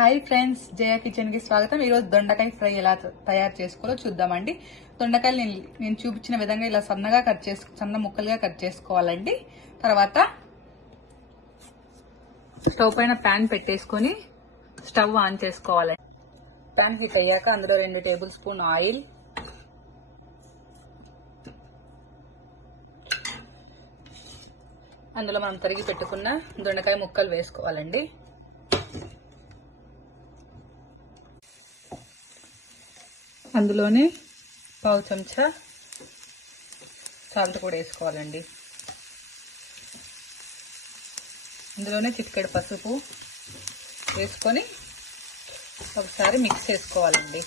Hi friends, జయ kitchen కి స్వాగతం. ఈరోజు దొండకాయ ఫ్రై ఎలా తయారు చేసుకోవాలో చూద్దామండి. దొండకాయలు నేను చూపించిన విధంగా ఇలా సన్న ముక్కలుగా కట్ చేసుకోవాలండి. తర్వాత స్టవ్ పైన ప్యాన్ పెట్టేసుకొని స్టవ్ ఆన్ చేసుకోవాలండి. ప్యాన్ హీట్ అయ్యాక అందులో 2 టేబుల్ స్పూన్ ఆయిల్, అందులో మనం తరిగి పెట్టుకున్న దొండకాయ ముక్కలు వేసుకోవాలండి. అందులోనే పావు చెంచా సాల్ట్ కూడా వేసుకోవాలండి. అందులోనే చిటికెడు పసుపు వేసుకొని ఒకసారి మిక్స్ చేసుకోవాలండి.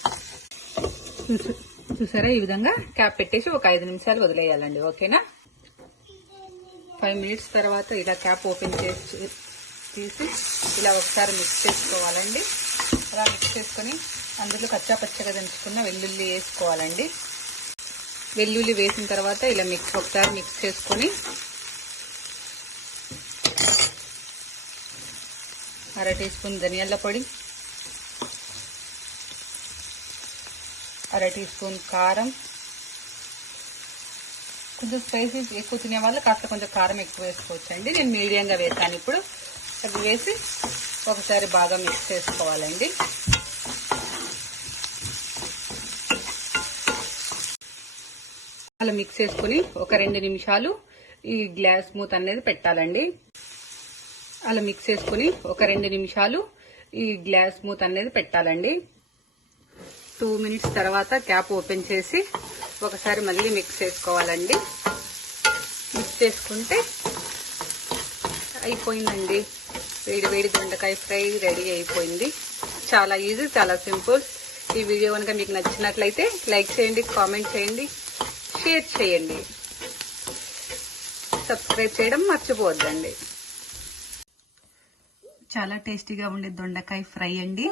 చూసారా, ఈ విధంగా క్యాప్ పెట్టేసి ఒక 5 నిమిషాలు వదిలేయాలండి. ఓకేనా? 5 మినిట్స్ తర్వాత ఇలా క్యాప్ ఓపెన్ చేసి తీసి ఇలా ఒకసారి మిక్స్ చేసుకోవాలండి. అలా మిక్స్ చేసుకొని అందులో కచ్చా పచ్చగా దంచుకున్న వెల్లుల్లి వేసుకోవాలండి. వెల్లుల్లి వేసిన తర్వాత ఇలా ఒకసారి మిక్స్ చేసుకొని 1/2 టీ స్పూన్ ధనియాల పొడి, 1/2 టీ స్పూన్ కారం. కొంచెం స్పైసీ ఎక్కువ తినే వాళ్ళు కాస్త కొంచెం కారం ఎక్కువ వేసుకోవచ్చండి. నేను మీడియంగా వేసాను. ఇప్పుడు అది వేసి ఒకసారి బాగా మిక్స్ చేసుకోవాలండి. అలా మిక్స్ చేసుకుని ఒక 2 నిమిషాలు ఈ గ్లాస్ మూత అనేది పెట్టాలండి. అలా మిక్స్ చేసుకుని ఒక 2 నిమిషాలు ఈ గ్లాస్ మూత అనేది పెట్టాలండి. 2 మినిట్స్ తర్వాత క్యాప్ ఓపెన్ చేసి ఒకసారి మళ్ళీ మిక్స్ చేసుకోవాలండి. మిక్స్ చేసుకుంటే అయిపోయిందండి. వేడి వేడి దొండకాయ ఫ్రై రెడీ అయిపోయింది. చాలా ఈజీ, చాలా సింపుల్. ఈ వీడియో కనుక మీకు నచ్చినట్లయితే లైక్ చేయండి, కామెంట్ చేయండి, షేర్ చేయండి, సబ్స్క్రైబ్ చేయడం మర్చిపోవద్దండి. చాలా టేస్టీగా ఉండే దొండకాయ ఫ్రై అండి.